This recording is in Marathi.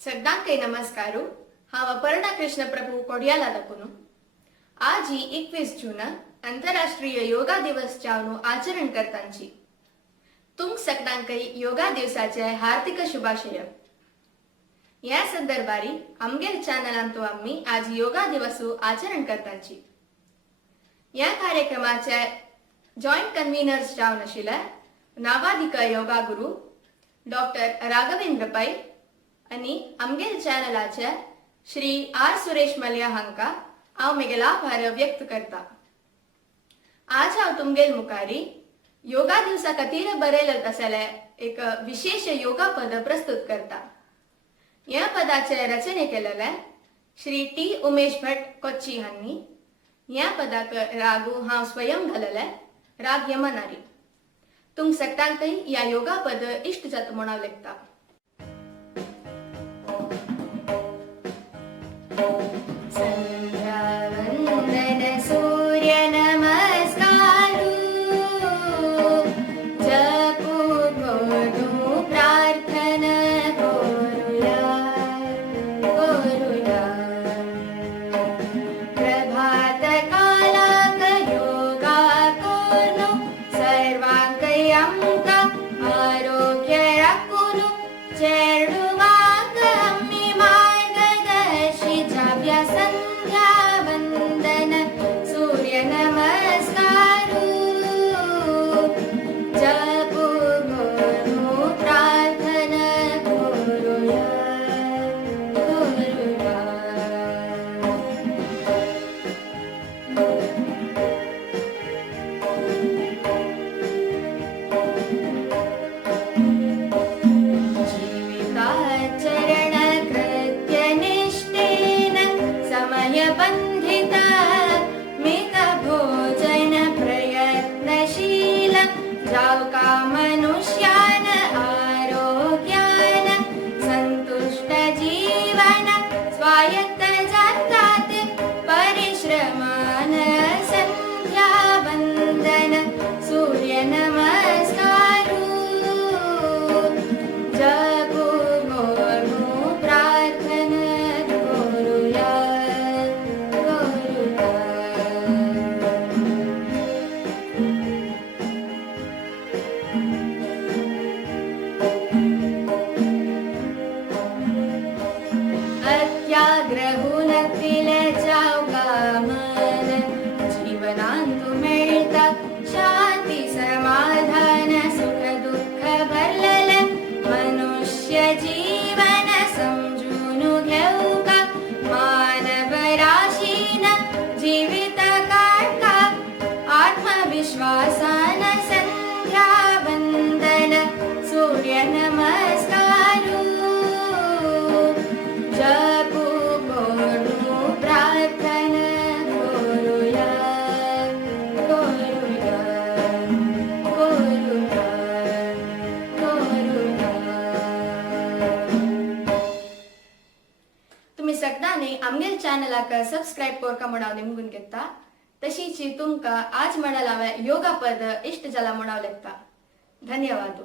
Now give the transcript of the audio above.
सगळ्यांक नमस्कारू. हांव अपर्णा कृष्ण प्रभू कोड्याला दाखवून आज ही 21 जून आंतरराष्ट्रीय योगा दिवस चावनु आचरण करतांची. तुम सगळ्यांक योगा दिवसाचे हार्दिक शुभाशय. या संदर्भारी आमगेर चॅनलांतू आम्ही आज योगा दिवस आचरण करतांची. या कार्यक्रमाचे जॉइंट कन्व्हीनर्स जावन आशिल्ले नावाधिक योगा गुरु डॉक्टर राघवेंद्र पै आणि आमगेर चॅनलाचे श्री आर सुरेश मलिया हांका हांव म्हगेलो आभार व्यक्त करता. आज हांव तुमगेर मुखारी योगा दिवसा खातीर बरयलें आसलेले एक विशेष योगा पद प्रस्तुत करता. ह्या पदाचे रचने केलेले श्री टी उमेश भट कोच्ची हांनी. ह्या पदाक रागू हांव स्वयं घालले राग यमनारी. तुम सगळ्यांक ह्या योगा पद इष्ट जाता म्हूण हांव लेखता. संध्या वंदन सूर्य नमस्कारू जपू करू प्रार्थना करूया प्रभात कालाक योगा करू सर्वांक आमका आरोग्य राखून चेडवांक आम्ही मार्गदर्शी जाव्या. संध्या वंदन सूर्य नमस्कारू जपू करू प्रार्थना करूया जीविताचरण कृत्य निष्ठेन समयबंधित मित भोजन प्रयत्नशील जावका मनुष्यान आरोग्यान संतुष्ट जीवन स्वायत्त जातात परिश्रमान. संध्या वंदन सूर्य नमस्कारू जपू करू प्रार्थना करूया अत्याग्रहून पिले जावका मन जीवनांतू मिळता शांती समाधान सुख दुःख भरलेले मनुष्य जीवन समजून घेऊका मानव राशीन जीवित काढका आत्मविश्वासान. संध्या वंदन सूर्य नमस्कारू जपू करू प्रार्थना करूया तुम्ही सगळ्यांनी आमगेर चॅनलाक सबस्क्राईब करका म्हूण हांव निमगून घेता. तशीच तुमकां आज म्हणालां योगा पद इष्ट जाला म्हूण हांव लेखता. धन्यवाद.